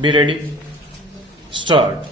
Be ready. Start.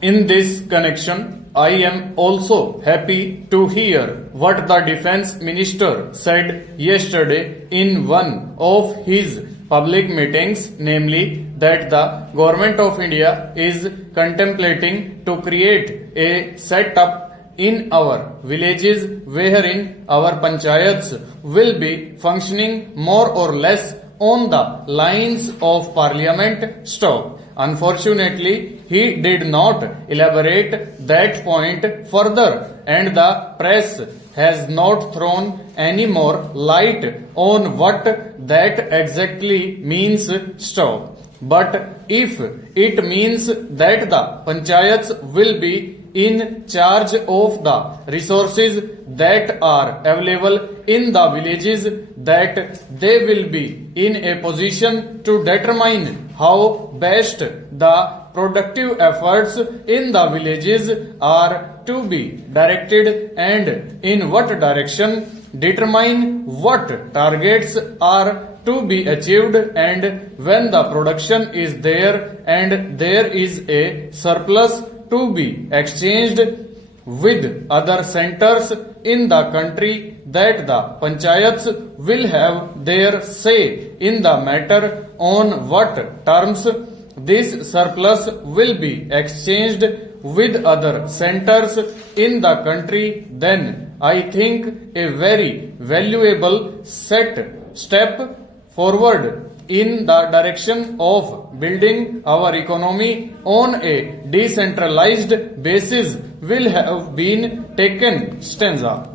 In this connection, I am also happy to hear what the Defense Minister said yesterday in one of his public meetings, namely that the Government of India is contemplating to create a setup in our villages wherein our panchayats will be functioning more or less on the lines of parliament style. Unfortunately, he did not elaborate that point further, and the press has not thrown any more light on what that exactly means style. But if it means that the panchayats will be in charge of the resources that are available in the villages, that they will be in a position to determine how best the productive efforts in the villages are to be directed and in what direction, determine what targets are to be achieved, and when the production is there and there is a surplus to be exchanged with other centers in the country, that the panchayats will have their say in the matter on what terms this surplus will be exchanged with other centers in the country, then I think a very valuable step forward in the direction of building our economy on a decentralized basis will have been taken. Stanza.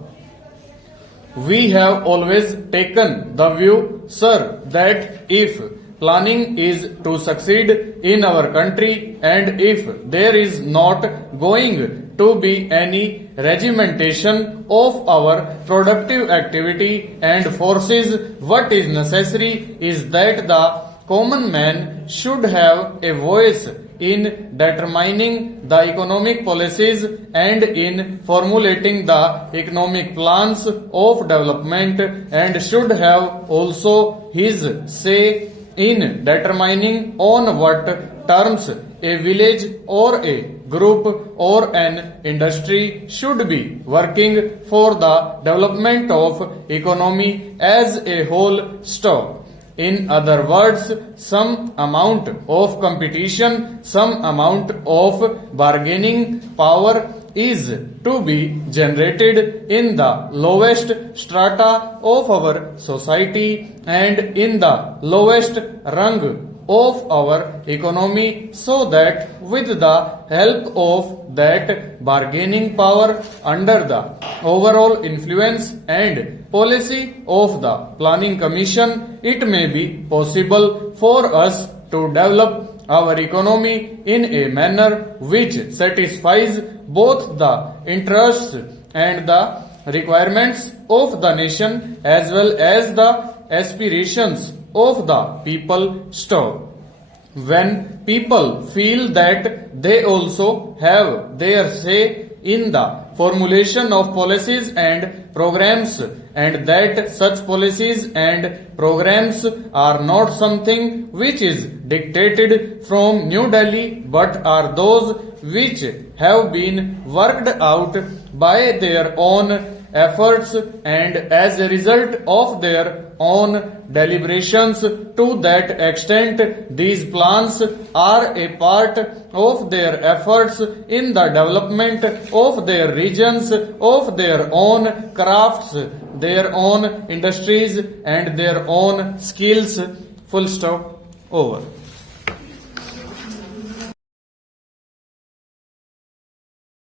We have always taken the view, sir, that if planning is to succeed in our country, and if there is not going to be any regimentation of our productive activity and forces, what is necessary is that the common man should have a voice in determining the economic policies and in formulating the economic plans of development, and should have also his say in determining on what terms a village or a group or an industry should be working for the development of economy as a whole stop. In other words, some amount of competition, some amount of bargaining power is to be generated in the lowest strata of our society and in the lowest rung of our economy, so that with the help of that bargaining power, under the overall influence and policy of the Planning Commission, it may be possible for us to develop our economy in a manner which satisfies both the interests and the requirements of the nation as well as the aspirations of the people. Stop. When people feel that they also have their say in the formulation of policies and programs, and that such policies and programs are not something which is dictated from New Delhi, but are those which have been worked out by their own efforts and as a result of their own deliberations. To that extent, these plans are a part of their efforts in the development of their regions, of their own crafts, their own industries and their own skills. Full stop. Over.